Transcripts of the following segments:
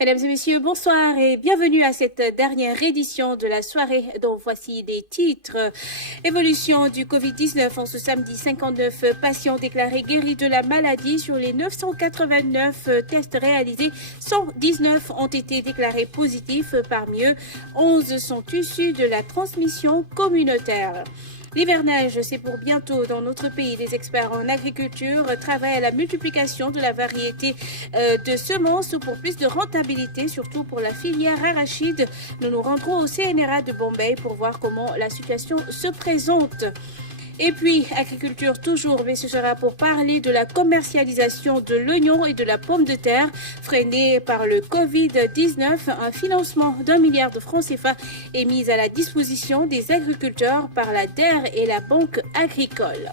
Mesdames et messieurs, bonsoir et bienvenue à cette dernière édition de la soirée dont voici les titres. Évolution du Covid-19 en ce samedi, 59 patients déclarés guéris de la maladie. Sur les 989 tests réalisés, 119 ont été déclarés positifs. Parmi eux, 11 sont issus de la transmission communautaire. L'hivernage, c'est pour bientôt dans notre pays. Les experts en agriculture travaillent à la multiplication de la variété de semences pour plus de rentabilité, surtout pour la filière arachide. Nous nous rendrons au CNRA de Bombay pour voir comment la situation se présente. Et puis, agriculture toujours, mais ce sera pour parler de la commercialisation de l'oignon et de la pomme de terre freinée par le Covid-19. Un financement d'1 milliard de francs CFA est mis à la disposition des agriculteurs par la DER et la Banque agricole.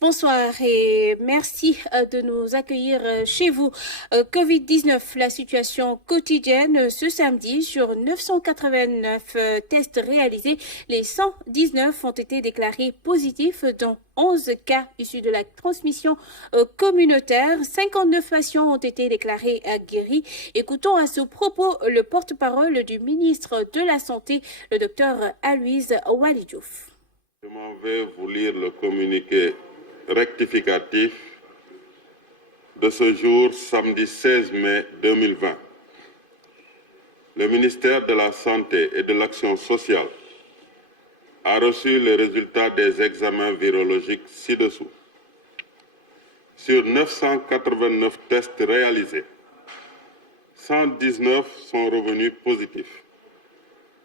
Bonsoir et merci de nous accueillir chez vous. Covid-19, la situation quotidienne ce samedi sur 989 tests réalisés. Les 119 ont été déclarés positifs, dont 11 cas issus de la transmission communautaire. 59 patients ont été déclarés guéris. Écoutons à ce propos le porte-parole du ministre de la Santé, le docteur Aloyse Waly Diouf. Je m'en vais vous lire le communiqué rectificatif de ce jour, samedi 16 mai 2020. Le ministère de la Santé et de l'Action sociale a reçu les résultats des examens virologiques ci-dessous. Sur 989 tests réalisés, 119 sont revenus positifs,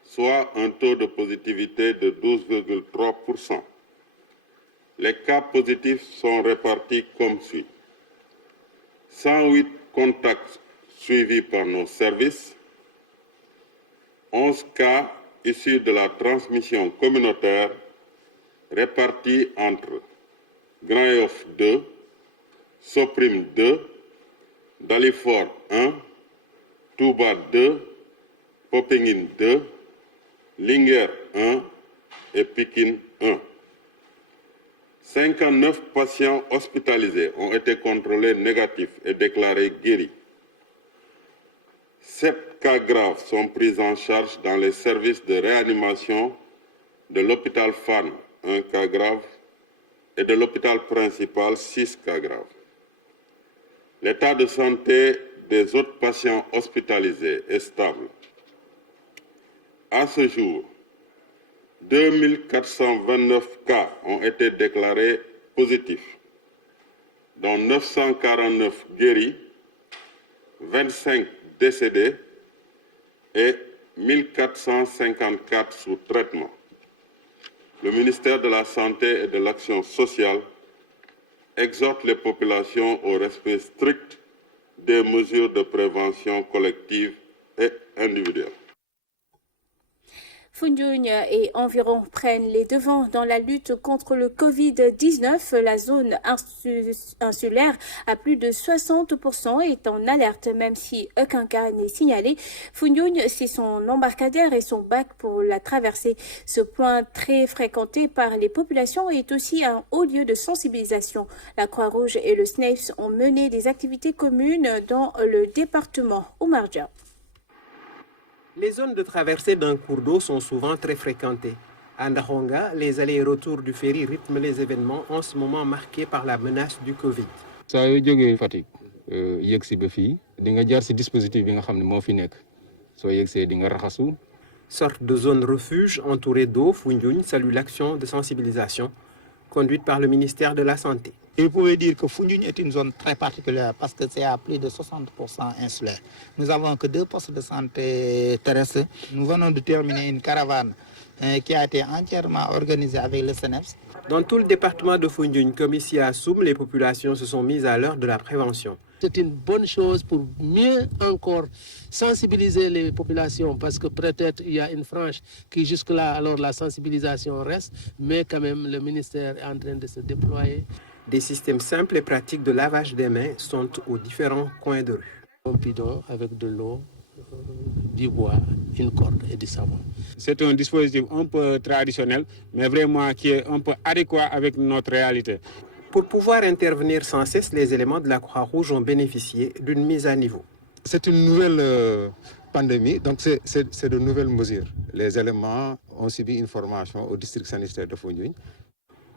soit un taux de positivité de 12,3%. Les cas positifs sont répartis comme suit. 108 contacts suivis par nos services, 11 cas issus de la transmission communautaire répartis entre Grand Yoff 2, Soprim 2, Dalifort 1, Touba 2, Popenguine 2, Linguère 1 et Pikine 1. 59 patients hospitalisés ont été contrôlés négatifs et déclarés guéris. 7 cas graves sont pris en charge dans les services de réanimation de l'hôpital Fann, 1 cas grave, et de l'hôpital principal, 6 cas graves. L'état de santé des autres patients hospitalisés est stable. À ce jour, 2429 cas ont été déclarés positifs, dont 949 guéris, 25 décédés et 1454 sous traitement. Le ministère de la Santé et de l'Action sociale exhorte les populations au respect strict des mesures de prévention collective et individuelle. Foundiougne et environ prennent les devants dans la lutte contre le Covid-19. La zone insulaire à plus de 60% est en alerte, même si aucun cas n'est signalé. Foundiougne, c'est son embarcadère et son bac pour la traversée. Ce point très fréquenté par les populations est aussi un haut lieu de sensibilisation. La Croix-Rouge et le SNEIFS ont mené des activités communes dans le département. Oumar Dia. Les zones de traversée d'un cours d'eau sont souvent très fréquentées. À Ndahonga, les allers et retours du ferry rythment les événements en ce moment marqués par la menace du Covid. Sorte de zone refuge entourée d'eau, Foundiougne salue l'action de sensibilisation conduite par le ministère de la Santé. Vous pouvez dire que Foundiougne est une zone très particulière parce que c'est à plus de 60% insulaire. Nous n'avons que 2 postes de santé terrestres. Nous venons de terminer une caravane qui a été entièrement organisée avec le SNEIFS. Dans tout le département de Foundiougne, comme ici à Soum, les populations se sont mises à l'heure de la prévention. C'est une bonne chose pour mieux encore sensibiliser les populations parce que peut-être il y a une frange qui jusque-là, alors la sensibilisation reste, mais quand même le ministère est en train de se déployer. Des systèmes simples et pratiques de lavage des mains sont aux différents coins de rue. Un bidon avec de l'eau, du bois, une corde et du savon. C'est un dispositif un peu traditionnel, mais vraiment qui est un peu adéquat avec notre réalité. Pour pouvoir intervenir sans cesse, les éléments de la Croix-Rouge ont bénéficié d'une mise à niveau. C'est une nouvelle pandémie, donc c'est de nouvelles mesures. Les éléments ont subi une formation au district sanitaire de Foundiougne.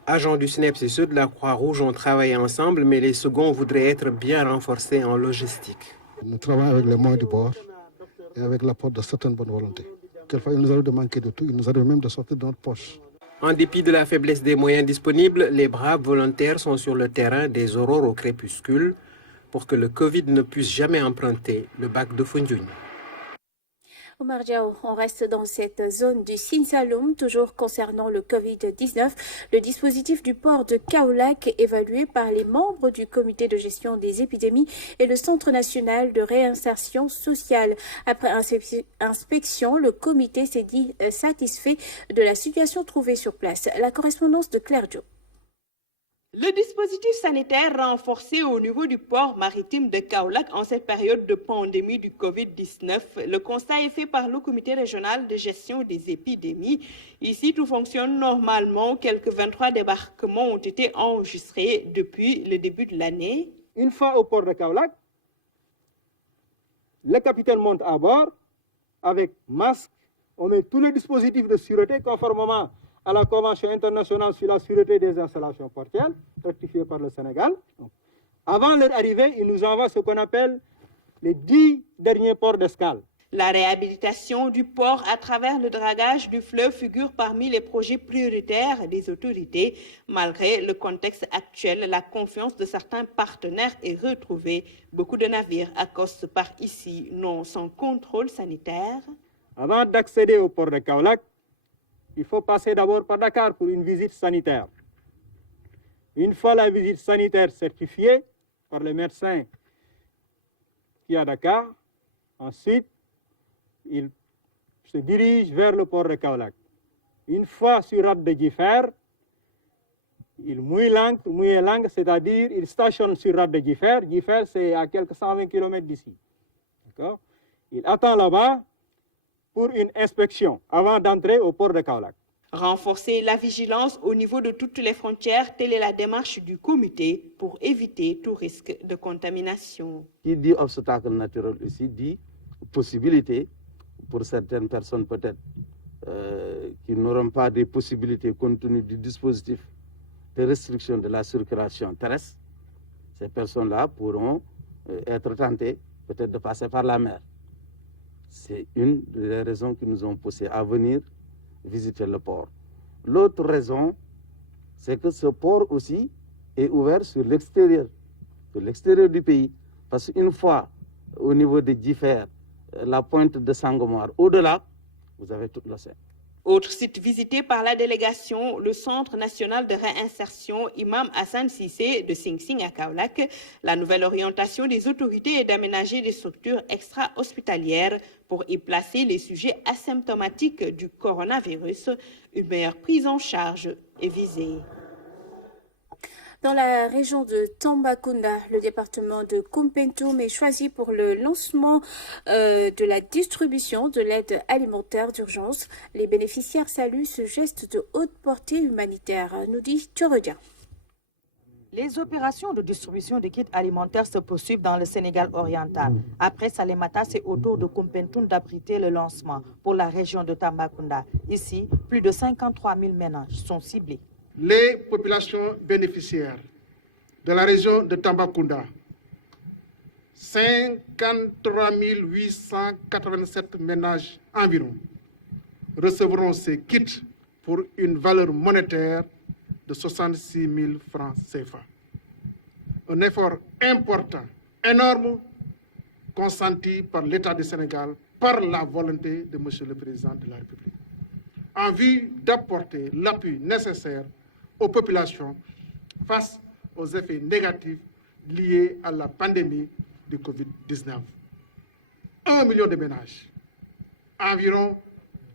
Agents du SNEPS et ceux de la Croix-Rouge ont travaillé ensemble, mais les seconds voudraient être bien renforcés en logistique. Nous travaillons avec les moyens du bord et avec l'apport de certaines bonnes volontés. Quelquefois, il nous arrive de manquer de tout, il nous arrive même de sortir de notre poche. En dépit de la faiblesse des moyens disponibles, les braves volontaires sont sur le terrain des aurores au crépuscule pour que le Covid ne puisse jamais emprunter le bac de Foundiougne. Omar Diao, on reste dans cette zone du Sine Saloum, toujours concernant le Covid-19. Le dispositif du port de Kaolack, évalué par les membres du comité de gestion des épidémies et le Centre national de réinsertion sociale. Après inspection, le comité s'est dit satisfait de la situation trouvée sur place. La correspondance de Claire Diop. Le dispositif sanitaire renforcé au niveau du port maritime de Kaolack en cette période de pandémie du Covid-19, le constat est fait par le comité régional de gestion des épidémies. Ici, tout fonctionne normalement. Quelques 23 débarquements ont été enregistrés depuis le début de l'année. Une fois au port de Kaolack, le capitaine monte à bord avec masque. On met tous les dispositifs de sûreté conformément à la Convention internationale sur la sûreté des installations portuaires, ratifiée par le Sénégal. Avant leur arrivée, ils nous envoient ce qu'on appelle les 10 derniers ports d'escale. La réhabilitation du port à travers le dragage du fleuve figure parmi les projets prioritaires des autorités. Malgré le contexte actuel, la confiance de certains partenaires est retrouvée. Beaucoup de navires accostent par ici, non sans contrôle sanitaire. Avant d'accéder au port de Kaolack, il faut passer d'abord par Dakar pour une visite sanitaire. Une fois la visite sanitaire certifiée par le médecin qui est à Dakar, ensuite, il se dirige vers le port de Kaolack. Une fois sur rade de Djifer, il mouille langue, c'est-à-dire il stationne sur rade de Djifer. Djifer, c'est à quelques 120 km d'ici. Il attend là-bas pour une inspection avant d'entrer au port de Kaolack. Renforcer la vigilance au niveau de toutes les frontières, telle est la démarche du comité pour éviter tout risque de contamination. Qui dit obstacle naturel ici dit possibilité pour certaines personnes peut-être qui n'auront pas des possibilités compte tenu du dispositif de restriction de la circulation terrestre. Ces personnes-là pourront être tentées peut-être de passer par la mer. C'est une des raisons qui nous ont poussé à venir visiter le port. L'autre raison, c'est que ce port aussi est ouvert sur l'extérieur du pays. Parce qu'une fois au niveau de Djifer, la pointe de Sangomar, au-delà, vous avez toute l'océan. Autre site visité par la délégation, le Centre national de réinsertion Imam Hassan Sissé de Sing Sing à Kaolack. La nouvelle orientation des autorités est d'aménager des structures extra-hospitalières pour y placer les sujets asymptomatiques du coronavirus. Une meilleure prise en charge est visée. Dans la région de Tambacounda, le département de Koumpentoum est choisi pour le lancement de la distribution de l'aide alimentaire d'urgence. Les bénéficiaires saluent ce geste de haute portée humanitaire, nous dit Tchoredia. Les opérations de distribution de kits alimentaires se poursuivent dans le Sénégal oriental. Après Salémata, c'est au tour de Koumpentoum d'abriter le lancement pour la région de Tambacounda. Ici, plus de 53 000 ménages sont ciblés. Les populations bénéficiaires de la région de Tambacounda, 53 887 ménages environ, recevront ces kits pour une valeur monétaire de 66 000 francs CFA. Un effort important, énorme, consenti par l'État du Sénégal, par la volonté de M. le Président de la République, en vue d'apporter l'appui nécessaire aux populations face aux effets négatifs liés à la pandémie du Covid-19. 1 million de ménages, environ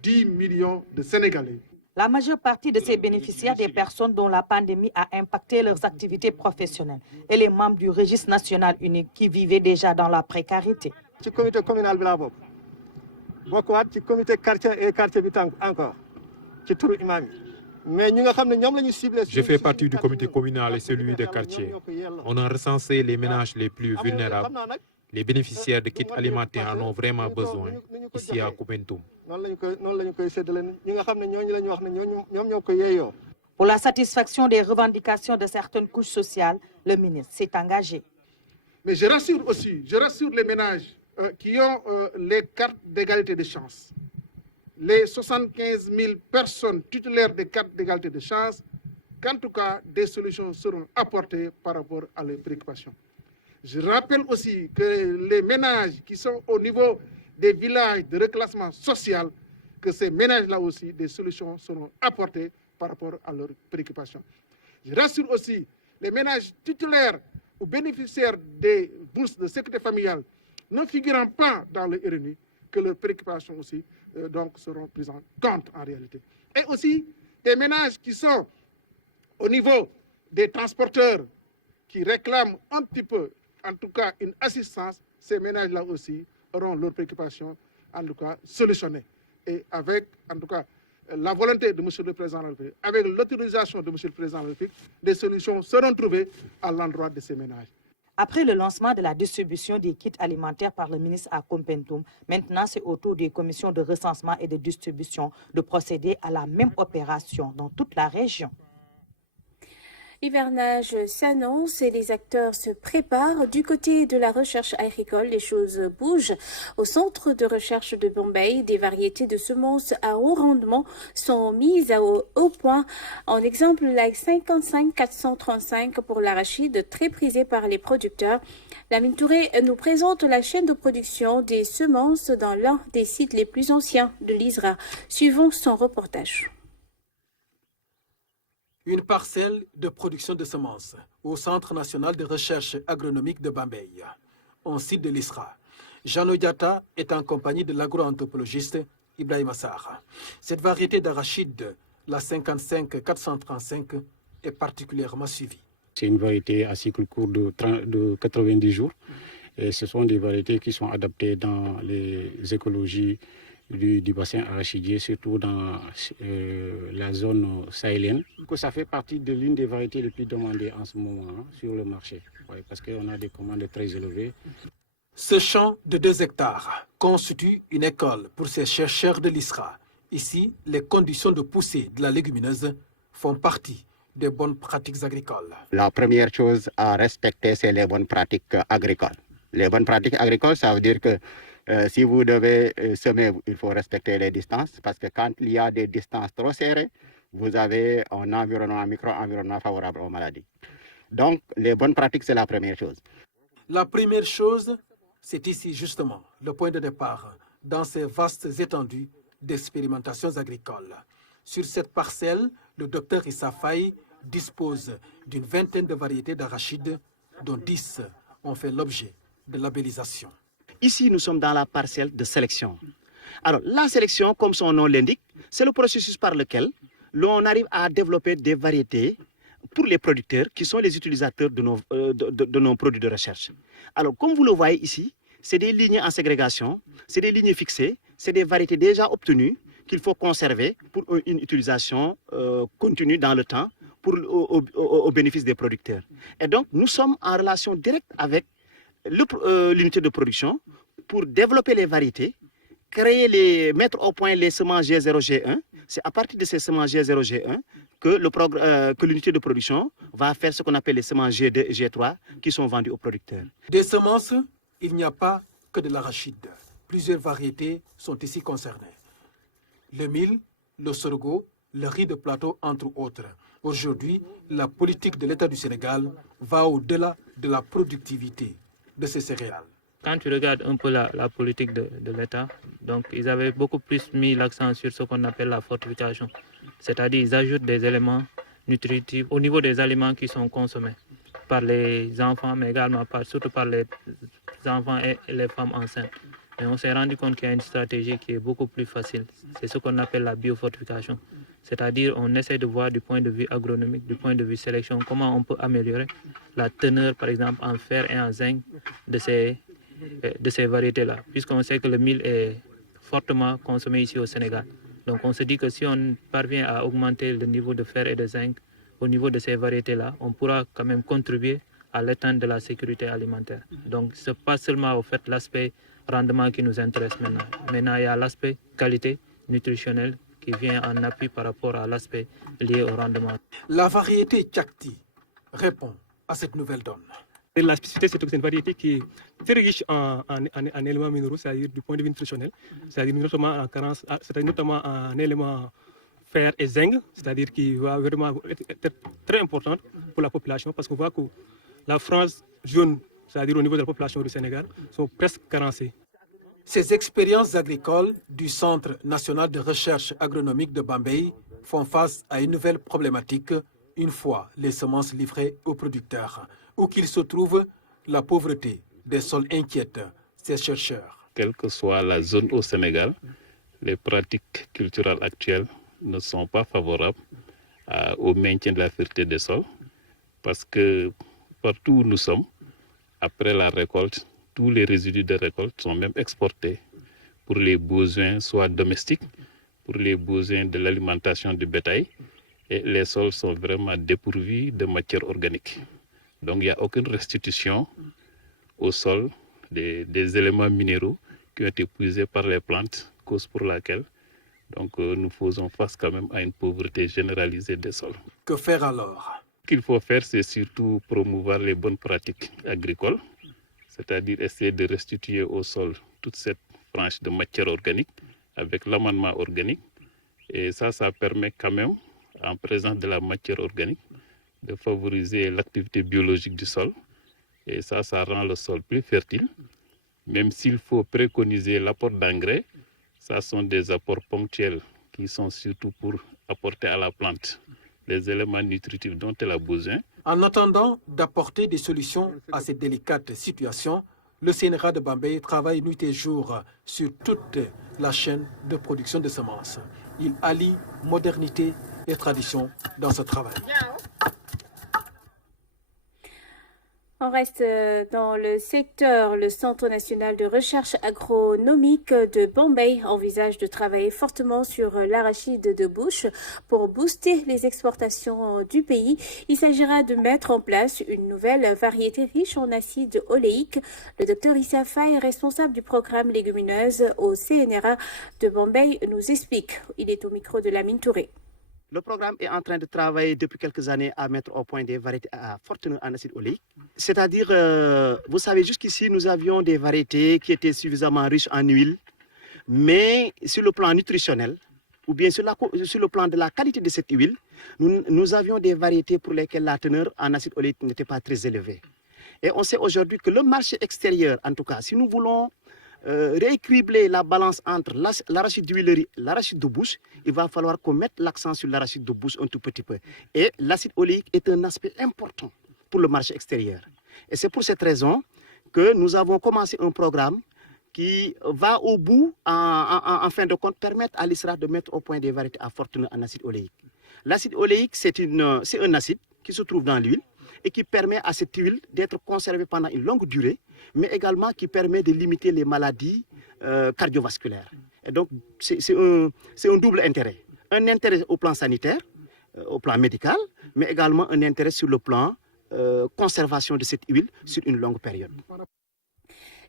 10 millions de Sénégalais. La majeure partie de ces bénéficiaires des personnes dont la pandémie a impacté leurs activités professionnelles et les membres du registre national unique qui vivaient déjà dans la précarité. Le comité communal le comité quartier et quartier encore. Je fais partie du comité communal et celui des quartiers. On a recensé les ménages les plus vulnérables, Les bénéficiaires de kits alimentaires en ont vraiment besoin ici à Koupentoum. Pour la satisfaction des revendications de certaines couches sociales, le ministre s'est engagé. Mais je rassure les ménages qui ont les cartes d'égalité de chance. Les 75 000 personnes titulaires des cartes d'égalité de chance, qu'en tout cas, des solutions seront apportées par rapport à leurs préoccupations. Je rappelle aussi que les ménages qui sont au niveau des villages de reclassement social, que ces ménages-là aussi, des solutions seront apportées par rapport à leurs préoccupations. Je rassure aussi les ménages titulaires ou bénéficiaires des bourses de sécurité familiale ne figurant pas dans le RNU, que leurs préoccupations aussi donc seront prises en compte en réalité. Et aussi des ménages qui sont au niveau des transporteurs qui réclament un petit peu, en tout cas une assistance, ces ménages-là aussi auront leurs préoccupations en tout cas solutionnées. Et avec en tout cas la volonté de M. le Président de la République, avec l'autorisation de M. le Président de la République, des solutions seront trouvées à l'endroit de ces ménages. Après le lancement de la distribution des kits alimentaires par le ministre à Koupentoum, maintenant c'est au tour des commissions de recensement et de distribution de procéder à la même opération dans toute la région. L'hivernage s'annonce et les acteurs se préparent. Du côté de la recherche agricole, les choses bougent. Au centre de recherche de Bombay, des variétés de semences à haut rendement sont mises au point. En exemple, la 55-435 pour l'arachide, très prisée par les producteurs. Lamine Touré nous présente la chaîne de production des semences dans l'un des sites les plus anciens de l'ISRA. Suivons son reportage. Une parcelle de production de semences au Centre national de recherche agronomique de Bambey, un site de l'ISRA. Jean Odiata est en compagnie de l'agro-anthropologiste Ibrahima Sarr. Cette variété d'arachide, la 55-435, est particulièrement suivie. C'est une variété à cycle court de 90 jours. Et ce sont des variétés qui sont adaptées dans les écologies du bassin arachidier, surtout dans la zone sahélienne. Ça fait partie de l'une des variétés les plus demandées en ce moment sur le marché, parce qu'on a des commandes très élevées. Ce champ de 2 hectares constitue une école pour ces chercheurs de l'ISRA. Ici, les conditions de poussée de la légumineuse font partie des bonnes pratiques agricoles. La première chose à respecter, c'est les bonnes pratiques agricoles. Les bonnes pratiques agricoles, ça veut dire que si vous devez semer, il faut respecter les distances, parce que quand il y a des distances trop serrées, vous avez un environnement, un micro-environnement favorable aux maladies. Donc, les bonnes pratiques, c'est la première chose. La première chose, c'est ici justement le point de départ dans ces vastes étendues d'expérimentations agricoles. Sur cette parcelle, le docteur Issa Faye dispose d'une vingtaine de variétés d'arachides, dont 10 ont fait l'objet de labellisation. Ici, nous sommes dans la parcelle de sélection. Alors, la sélection, comme son nom l'indique, c'est le processus par lequel l'on arrive à développer des variétés pour les producteurs qui sont les utilisateurs de nos produits de recherche. Alors, comme vous le voyez ici, c'est des lignes en ségrégation, c'est des lignes fixées, c'est des variétés déjà obtenues qu'il faut conserver pour une utilisation continue dans le temps au bénéfice des producteurs. Et donc, nous sommes en relation directe avec l'unité de production pour développer les variétés, mettre au point les semences G0, G1. C'est à partir de ces semences G0, G1 que l'unité de production va faire ce qu'on appelle les semences G2, G3 qui sont vendues aux producteurs. Des semences, il n'y a pas que de l'arachide. Plusieurs variétés sont ici concernées. Le mil, le sorgho, le riz de plateau, entre autres. Aujourd'hui, la politique de l'État du Sénégal va au-delà de la productivité de ces céréales. Quand tu regardes un peu la politique de l'État, donc ils avaient beaucoup plus mis l'accent sur ce qu'on appelle la fortification. C'est-à-dire ils ajoutent des éléments nutritifs au niveau des aliments qui sont consommés par les enfants, mais également surtout par les enfants et les femmes enceintes. Et on s'est rendu compte qu'il y a une stratégie qui est beaucoup plus facile. C'est ce qu'on appelle la biofortification. C'est-à-dire on essaie de voir du point de vue agronomique, du point de vue sélection, comment on peut améliorer la teneur, par exemple, en fer et en zinc de ces variétés-là. Puisqu'on sait que le mil est fortement consommé ici au Sénégal. Donc on se dit que si on parvient à augmenter le niveau de fer et de zinc au niveau de ces variétés-là, on pourra quand même contribuer à l'éteinte de la sécurité alimentaire. Donc ce n'est pas seulement au fait l'aspect rendement qui nous intéresse maintenant. Maintenant, il y a l'aspect qualité nutritionnelle qui vient en appui par rapport à l'aspect lié au rendement. La variété Tchakti répond à cette nouvelle donne. La spécificité, c'est que c'est une variété qui est très riche en éléments minéraux, c'est-à-dire du point de vue nutritionnel, c'est-à-dire notamment en éléments fer et zinc, c'est-à-dire qui va vraiment être très importante pour la population, parce qu'on voit que la France jaune, c'est-à-dire au niveau de la population du Sénégal, sont presque carencées. Ces expériences agricoles du Centre national de recherche agronomique de Bambey font face à une nouvelle problématique une fois les semences livrées aux producteurs. Où qu'ils se trouvent, la pauvreté des sols inquiète ces chercheurs. Quelle que soit la zone au Sénégal, les pratiques culturelles actuelles ne sont pas favorables au maintien de la fertilité des sols, parce que partout où nous sommes, après la récolte, tous les résidus de récolte sont même exportés pour les besoins soit domestiques, pour les besoins de l'alimentation du bétail, et les sols sont vraiment dépourvus de matière organique. Donc il n'y a aucune restitution au sol des éléments minéraux qui ont été puisés par les plantes, cause pour laquelle nous faisons face quand même à une pauvreté généralisée des sols. Que faire alors? Ce qu'il faut faire, c'est surtout promouvoir les bonnes pratiques agricoles, c'est-à-dire essayer de restituer au sol toute cette frange de matière organique avec l'amendement organique. Et ça permet quand même, en présence de la matière organique, de favoriser l'activité biologique du sol. Et ça rend le sol plus fertile. Même s'il faut préconiser l'apport d'engrais, ça sont des apports ponctuels qui sont surtout pour apporter à la plante les éléments nutritifs dont elle a besoin. En attendant d'apporter des solutions à cette délicate situation, le CNRA de Bambey travaille nuit et jour sur toute la chaîne de production de semences. Il allie modernité et tradition dans ce travail. On reste dans le secteur. Le Centre national de recherche agronomique de Bambey envisage de travailler fortement sur l'arachide de bouche pour booster les exportations du pays. Il s'agira de mettre en place une nouvelle variété riche en acide oléique. Le docteur Issa Faye, responsable du programme légumineuse au CNRA de Bambey, nous explique. Il est au micro de Lamine Touré. Le programme est en train de travailler depuis quelques années à mettre au point des variétés à forte teneur en acide oléique. C'est-à-dire, vous savez, jusqu'ici, nous avions des variétés qui étaient suffisamment riches en huile, mais sur le plan nutritionnel, ou bien sur le plan de la qualité de cette huile, nous avions des variétés pour lesquelles la teneur en acide oléique n'était pas très élevée. Et on sait aujourd'hui que le marché extérieur, en tout cas, si nous voulons rééquilibrer la balance entre l'arachide d'huilerie et l'arachide de bouche, il va falloir qu'on mette l'accent sur l'arachide de bouche un tout petit peu. Et l'acide oléique est un aspect important pour le marché extérieur. Et c'est pour cette raison que nous avons commencé un programme qui va au bout, en fin de compte, permettre à l'ISRA de mettre au point des variétés à forte teneur en acide oléique. L'acide oléique, c'est un acide qui se trouve dans l'huile et qui permet à cette huile d'être conservée pendant une longue durée, mais également qui permet de limiter les maladies cardiovasculaires. Et donc, c'est un double intérêt. Un intérêt au plan sanitaire, au plan médical, mais également un intérêt sur le plan conservation de cette huile sur une longue période.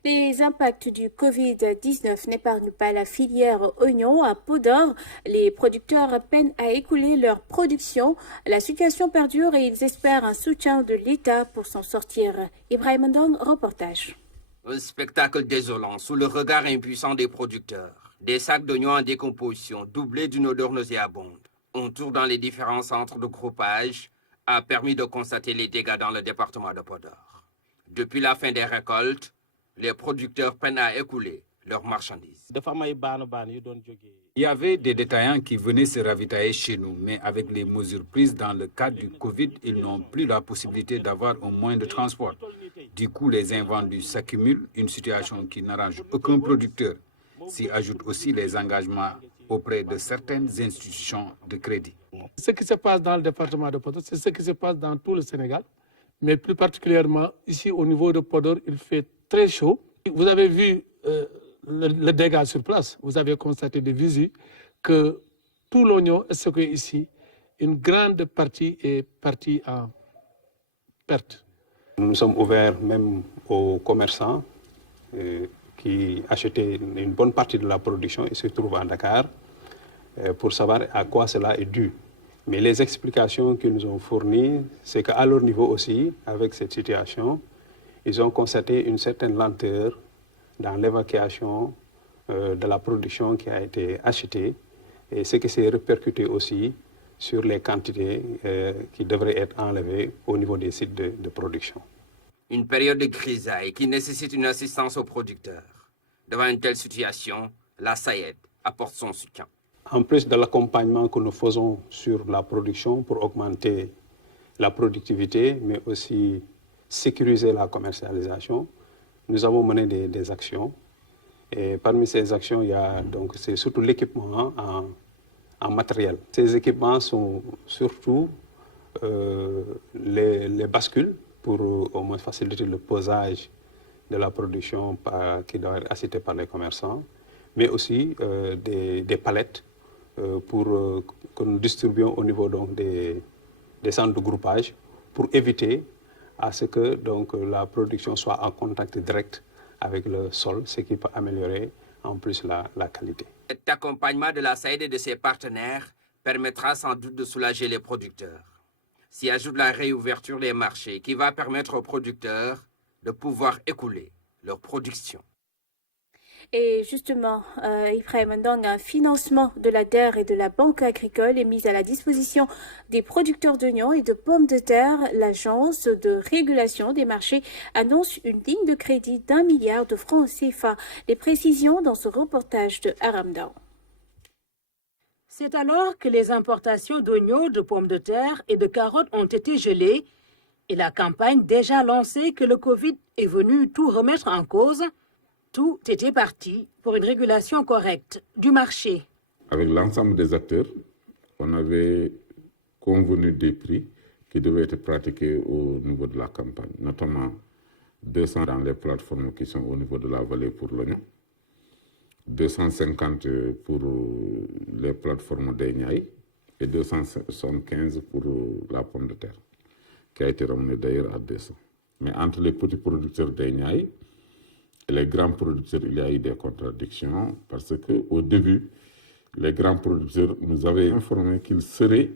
Les impacts du Covid-19 n'épargnent pas la filière oignon à Podor. Les producteurs peinent à écouler leur production. La situation perdure et ils espèrent un soutien de l'État pour s'en sortir. Ibrahim Ndong, reportage. Un spectacle désolant sous le regard impuissant des producteurs. Des sacs d'oignons en décomposition, doublés d'une odeur nauséabonde. Un tour dans les différents centres de groupage a permis de constater les dégâts dans le département de Podor. Depuis la fin des récoltes, les producteurs peinent à écouler leurs marchandises. Il y avait des détaillants qui venaient se ravitailler chez nous, mais avec les mesures prises dans le cadre du Covid, ils n'ont plus la possibilité d'avoir un moyen de transport. Du coup, les invendus s'accumulent, une situation qui n'arrange aucun producteur. S'y ajoutent aussi les engagements auprès de certaines institutions de crédit. Ce qui se passe dans le département de Podor, c'est ce qui se passe dans tout le Sénégal, mais plus particulièrement ici au niveau de Podor, il fait très chaud. Vous avez vu le dégât sur place. Vous avez constaté de visu que tout l'oignon est stocké ici. Une grande partie est partie en perte. Nous nous sommes ouverts même aux commerçants qui achetaient une bonne partie de la production et se trouvent à Dakar pour savoir à quoi cela est dû. Mais les explications qu'ils nous ont fournies, c'est qu'à leur niveau aussi, avec cette situation, ils ont constaté une certaine lenteur dans l'évacuation de la production qui a été achetée, et ce qui s'est répercuté aussi sur les quantités qui devraient être enlevées au niveau des sites de production. Une période de grisaille qui nécessite une assistance aux producteurs. Devant une telle situation, la SAED apporte son soutien. En plus de l'accompagnement que nous faisons sur la production pour augmenter la productivité, mais aussi sécuriser la commercialisation, nous avons mené des actions. Et parmi ces actions, il y a donc c'est surtout l'équipement en matériel. Ces équipements sont surtout les bascules pour au moins faciliter le posage de la production qui doit être assistée par les commerçants, mais aussi des palettes que nous distribuons au niveau donc, des centres de groupage pour éviter à ce que donc, la production soit en contact direct avec le sol, ce qui peut améliorer en plus la qualité. Cet accompagnement de la SAED et de ses partenaires permettra sans doute de soulager les producteurs. S'y ajoute la réouverture des marchés qui va permettre aux producteurs de pouvoir écouler leur production. Et justement, Ibrahim Ndong, un financement de la DER et de la Banque agricole est mis à la disposition des producteurs d'oignons et de pommes de terre. L'agence de régulation des marchés annonce une ligne de crédit d'1 milliard de francs CFA. Les précisions dans ce reportage de Aramdan. C'est alors que les importations d'oignons, de pommes de terre et de carottes ont été gelées et la campagne déjà lancée que le Covid est venu tout remettre en cause. Tout était parti pour une régulation correcte du marché. Avec l'ensemble des acteurs, on avait convenu des prix qui devaient être pratiqués au niveau de la campagne, notamment 200 dans les plateformes qui sont au niveau de la vallée pour l'oignon, 250 pour les plateformes des Niayes et 275 pour la pomme de terre, qui a été ramenée d'ailleurs à 200. Mais entre les petits producteurs des Niayes et les grands producteurs, il y a eu des contradictions parce qu'au début, les grands producteurs nous avaient informé qu'ils seraient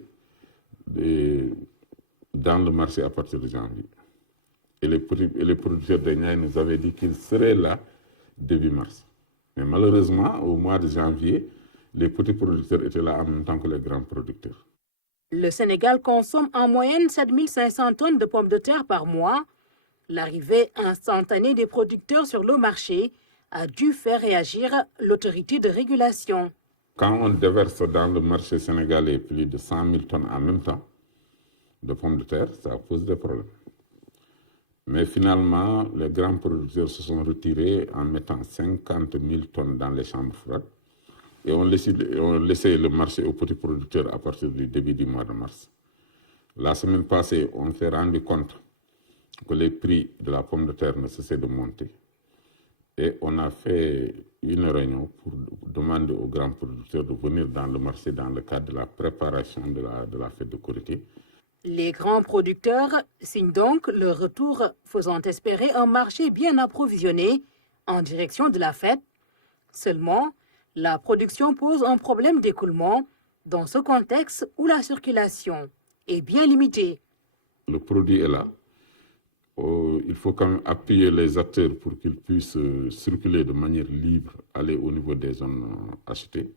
dans le marché à partir de janvier. Et les producteurs des Niayes nous avaient dit qu'ils seraient là début mars. Mais malheureusement, au mois de janvier, les petits producteurs étaient là en même temps que les grands producteurs. Le Sénégal consomme en moyenne 7500 tonnes de pommes de terre par mois. L'arrivée instantanée des producteurs sur le marché a dû faire réagir l'autorité de régulation. Quand on déverse dans le marché sénégalais plus de 100 000 tonnes en même temps de pommes de terre, ça pose des problèmes. Mais finalement, les grands producteurs se sont retirés en mettant 50 000 tonnes dans les chambres froides et on laissait le marché aux petits producteurs à partir du début du mois de mars. La semaine passée, on s'est rendu compte que les prix de la pomme de terre ne cessaient de monter. Et on a fait une réunion pour demander aux grands producteurs de venir dans le marché dans le cadre de la préparation de la fête de Korité. Les grands producteurs signent donc leur retour, faisant espérer un marché bien approvisionné en direction de la fête. Seulement, la production pose un problème d'écoulement dans ce contexte où la circulation est bien limitée. Le produit est là. Il faut quand même appuyer les acteurs pour qu'ils puissent circuler de manière libre, aller au niveau des zones achetées.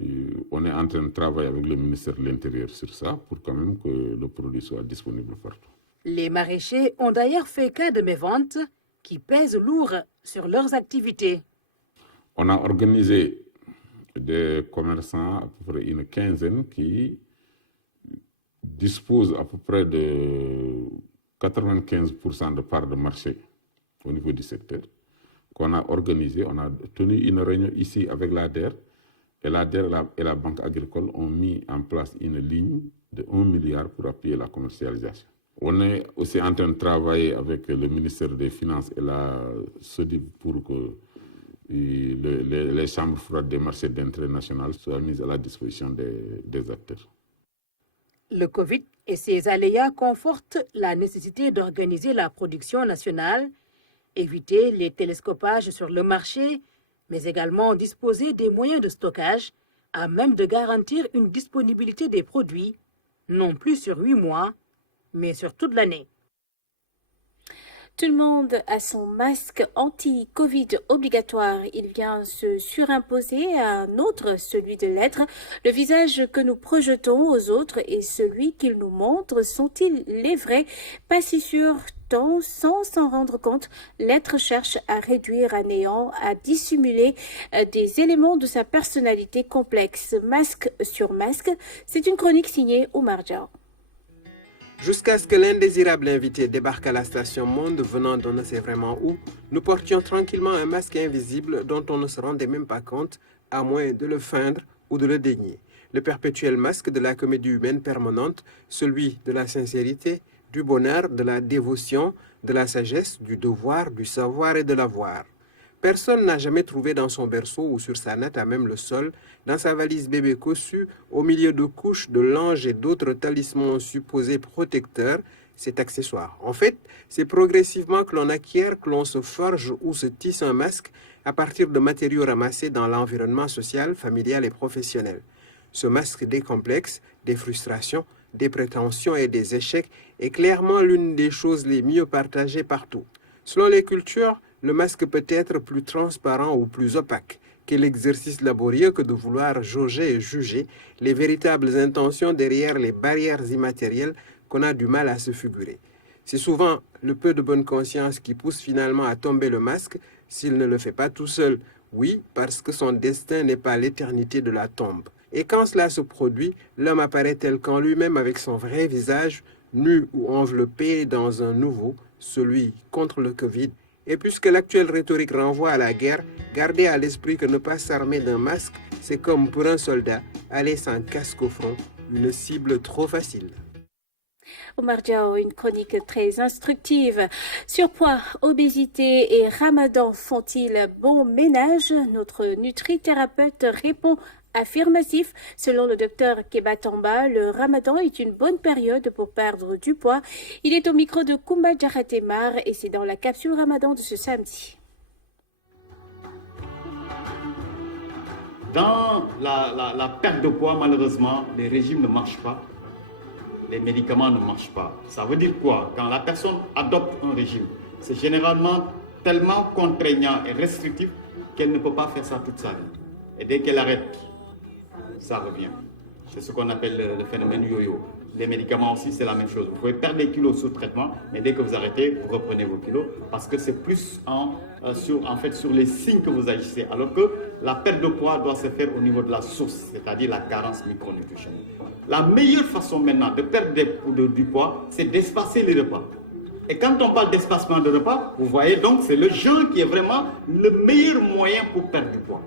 Et on est en train de travailler avec le ministère de l'Intérieur sur ça pour quand même que le produit soit disponible partout. Les maraîchers ont d'ailleurs fait cas de méventes qui pèsent lourd sur leurs activités. On a organisé des commerçants, à peu près une quinzaine, qui disposent à peu près de 95% de parts de marché au niveau du secteur, qu'on a organisé. On a tenu une réunion ici avec la DER, et la DER et la Banque agricole ont mis en place une ligne de 1 milliard pour appuyer la commercialisation. On est aussi en train de travailler avec le ministère des Finances et la SODIB pour que les chambres froides des marchés d'intérêt national soient mises à la disposition des acteurs. Le Covid Et ces aléas confortent la nécessité d'organiser la production nationale, éviter les télescopages sur le marché, mais également disposer des moyens de stockage à même de garantir une disponibilité des produits, non plus sur 8 mois, mais sur toute l'année. Tout le monde a son masque anti-Covid obligatoire. Il vient se surimposer à un autre, celui de l'être. Le visage que nous projetons aux autres et celui qu'ils nous montrent sont-ils les vrais? Pas si sûr tant, sans s'en rendre compte, l'être cherche à réduire à néant, à dissimuler des éléments de sa personnalité complexe. Masque sur masque, c'est une chronique signée Oumar Diaw. Jusqu'à ce que l'indésirable invité débarque à la station Monde venant d'on ne sait vraiment où, nous portions tranquillement un masque invisible dont on ne se rendait même pas compte, à moins de le feindre ou de le dénier. Le perpétuel masque de la comédie humaine permanente, celui de la sincérité, du bonheur, de la dévotion, de la sagesse, du devoir, du savoir et de l'avoir. Personne n'a jamais trouvé dans son berceau ou sur sa natte à même le sol, dans sa valise bébé cossue, au milieu de couches de langes et d'autres talismans supposés protecteurs, cet accessoire. En fait, c'est progressivement que l'on acquiert, que l'on se forge ou se tisse un masque à partir de matériaux ramassés dans l'environnement social, familial et professionnel. Ce masque des complexes, des frustrations, des prétentions et des échecs est clairement l'une des choses les mieux partagées partout. Selon les cultures, le masque peut être plus transparent ou plus opaque. Quel exercice laborieux que de vouloir jauger et juger les véritables intentions derrière les barrières immatérielles qu'on a du mal à se figurer. C'est souvent le peu de bonne conscience qui pousse finalement à tomber le masque s'il ne le fait pas tout seul. Oui, parce que son destin n'est pas l'éternité de la tombe. Et quand cela se produit, l'homme apparaît tel qu'en lui-même avec son vrai visage, nu ou enveloppé dans un nouveau, celui contre le Covid. Et puisque l'actuelle rhétorique renvoie à la guerre, gardez à l'esprit que ne pas s'armer d'un masque, c'est comme pour un soldat, aller sans casque au front, une cible trop facile. Oumar Diaw, une chronique très instructive. Surpoids, obésité et ramadan font-ils bon ménage? Notre nutrithérapeute répond affirmatif. Selon le docteur Keba Tamba, le ramadan est une bonne période pour perdre du poids. Il est au micro de Koumba Djaratemar et c'est dans la capsule ramadan de ce samedi. Dans la perte de poids, malheureusement, les régimes ne marchent pas. Les médicaments ne marchent pas. Ça veut dire quoi? Quand la personne adopte un régime, c'est généralement tellement contraignant et restrictif qu'elle ne peut pas faire ça toute sa vie. Et dès qu'elle arrête, ça revient. C'est ce qu'on appelle le phénomène yo-yo. Les médicaments aussi, c'est la même chose. Vous pouvez perdre des kilos sous traitement, mais dès que vous arrêtez, vous reprenez vos kilos parce que c'est plus sur les signes que vous agissez. Alors que la perte de poids doit se faire au niveau de la source, c'est-à-dire la carence micronutritionnelle. La meilleure façon maintenant de perdre du poids, c'est d'espacer les repas. Et quand on parle d'espacement de repas, vous voyez donc, c'est le jeûne qui est vraiment le meilleur moyen pour perdre du poids.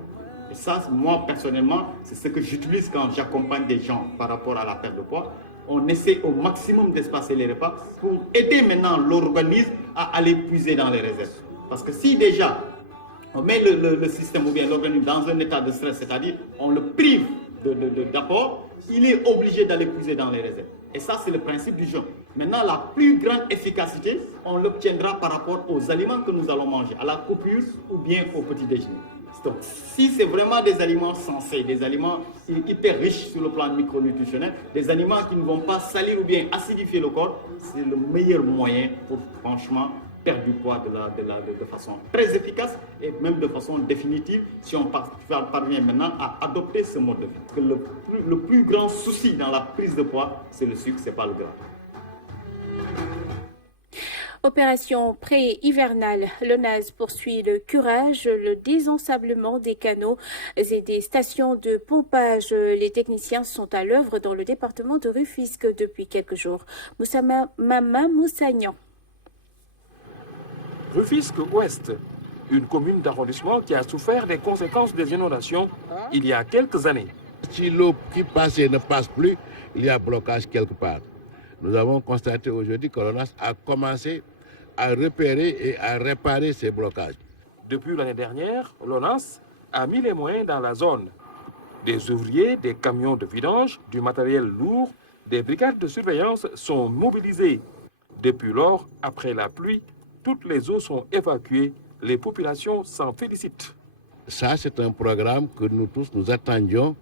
Et ça, moi, personnellement, c'est ce que j'utilise quand j'accompagne des gens par rapport à la perte de poids. On essaie au maximum d'espacer les repas pour aider maintenant l'organisme à aller puiser dans les réserves. Parce que si déjà, on met le système ou bien l'organisme dans un état de stress, c'est-à-dire on le prive d'apport, il est obligé d'aller puiser dans les réserves. Et ça, c'est le principe du jeûne. Maintenant, la plus grande efficacité, on l'obtiendra par rapport aux aliments que nous allons manger, à la coupure ou bien au petit déjeuner. Donc, si c'est vraiment des aliments sensés, des aliments hyper riches sur le plan micronutritionnel, des aliments qui ne vont pas salir ou bien acidifier le corps, c'est le meilleur moyen pour franchement perdre du poids de façon très efficace et même de façon définitive si on parvient maintenant à adopter ce mode de vie. Parce que le plus grand souci dans la prise de poids, c'est le sucre, c'est pas le gras. Opération pré-hivernale. L'ONAS poursuit le curage, le désensablement des canaux et des stations de pompage. Les techniciens sont à l'œuvre dans le département de Rufisque depuis quelques jours. Mama Moussagnan. Rufisque Ouest, une commune d'arrondissement qui a souffert des conséquences des inondations il y a quelques années. Si l'eau qui passait ne passe plus, il y a blocage quelque part. Nous avons constaté aujourd'hui que l'ONAS a commencé à repérer et à réparer ces blocages. Depuis l'année dernière, l'ONAS a mis les moyens dans la zone. Des ouvriers, des camions de vidange, du matériel lourd, Des brigades de surveillance sont mobilisées. Depuis lors, après la pluie, toutes les eaux sont évacuées. Les populations s'en félicitent. Ça, c'est un programme que nous tous nous attendions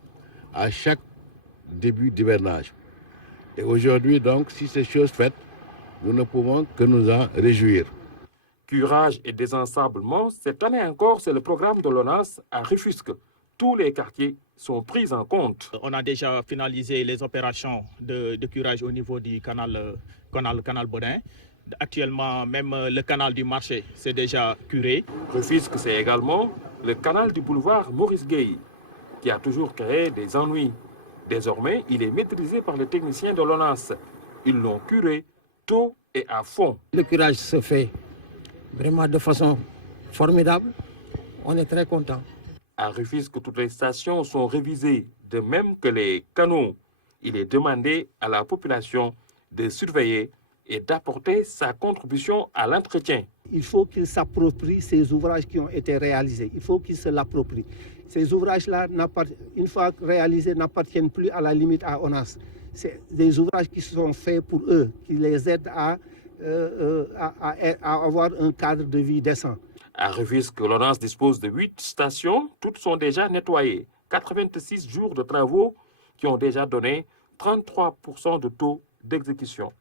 à chaque début d'hivernage. Et aujourd'hui, donc, si c'est chose faite, nous ne pouvons que nous en réjouir. Curage et désensablement, cette année encore, c'est le programme de l'ONAS à Rufisque. Tous les quartiers sont pris en compte. On a déjà finalisé les opérations de curage au niveau du canal Bodin. Actuellement, même le canal du marché, c'est déjà curé. Rufisque, c'est également le canal du boulevard Maurice Gueye, qui a toujours créé des ennuis. Désormais, il est maîtrisé par les techniciens de l'ONAS. Ils l'ont curé tôt et à fond. Le curage se fait vraiment de façon formidable. On est très content. À Rufisque, toutes les stations sont révisées, de même que les canaux. Il est demandé à la population de surveiller et d'apporter sa contribution à l'entretien. Il faut qu'ils s'approprient ces ouvrages qui ont été réalisés. Il faut qu'ils se l'approprient. Ces ouvrages-là, une fois réalisés, n'appartiennent plus à la limite à ONAS. C'est des ouvrages qui sont faits pour eux, qui les aident à avoir un cadre de vie décent. À Rufisque, l'ONAS dispose de 8 stations. Toutes sont déjà nettoyées. 86 jours de travaux qui ont déjà donné 33% de taux d'exécution.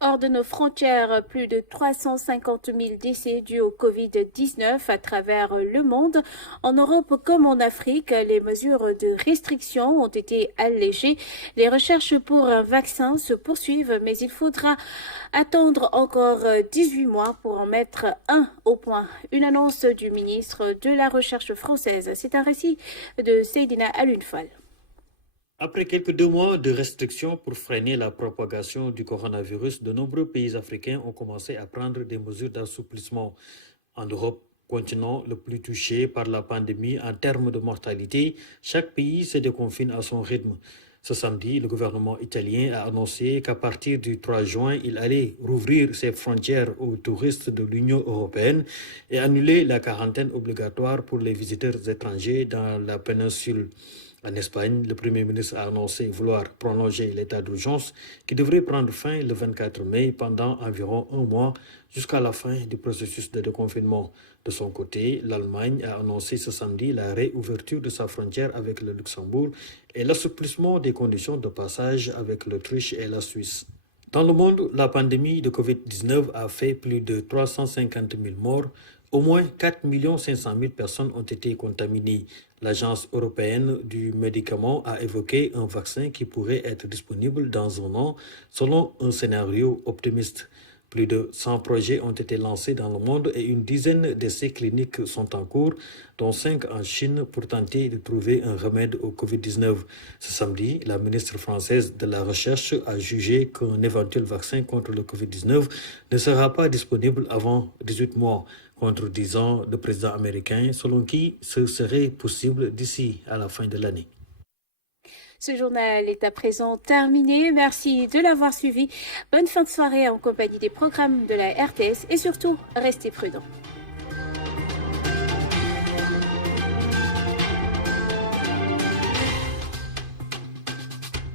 Hors de nos frontières, plus de 350 000 décès dus au Covid-19 à travers le monde. En Europe comme en Afrique, les mesures de restriction ont été allégées. Les recherches pour un vaccin se poursuivent, mais il faudra attendre encore 18 mois pour en mettre un au point. Une annonce du ministre de la Recherche française. C'est un récit de Seydina Alunfal. Après quelques 2 mois de restrictions pour freiner la propagation du coronavirus, de nombreux pays africains ont commencé à prendre des mesures d'assouplissement. En Europe, continent le plus touché par la pandémie en termes de mortalité, chaque pays se déconfine à son rythme. Ce samedi, le gouvernement italien a annoncé qu'à partir du 3 juin, il allait rouvrir ses frontières aux touristes de l'Union européenne et annuler la quarantaine obligatoire pour les visiteurs étrangers dans la péninsule. En Espagne, le Premier ministre a annoncé vouloir prolonger l'état d'urgence qui devrait prendre fin le 24 mai pendant environ 1 mois jusqu'à la fin du processus de déconfinement. De son côté, l'Allemagne a annoncé ce samedi la réouverture de sa frontière avec le Luxembourg et l'assouplissement des conditions de passage avec l'Autriche et la Suisse. Dans le monde, la pandémie de Covid-19 a fait plus de 350 000 morts. Au moins 4 500 000 personnes ont été contaminées. L'Agence européenne du médicament a évoqué un vaccin qui pourrait être disponible dans 1 an, selon un scénario optimiste. Plus de 100 projets ont été lancés dans le monde et une dizaine d'essais cliniques sont en cours, dont 5 en Chine pour tenter de trouver un remède au Covid-19. Ce samedi, la ministre française de la Recherche a jugé qu'un éventuel vaccin contre le Covid-19 ne sera pas disponible avant 18 mois. Contredisant le président américain, selon qui ce serait possible d'ici à la fin de l'année. Ce journal est à présent terminé. Merci de l'avoir suivi. Bonne fin de soirée en compagnie des programmes de la RTS et surtout, restez prudents.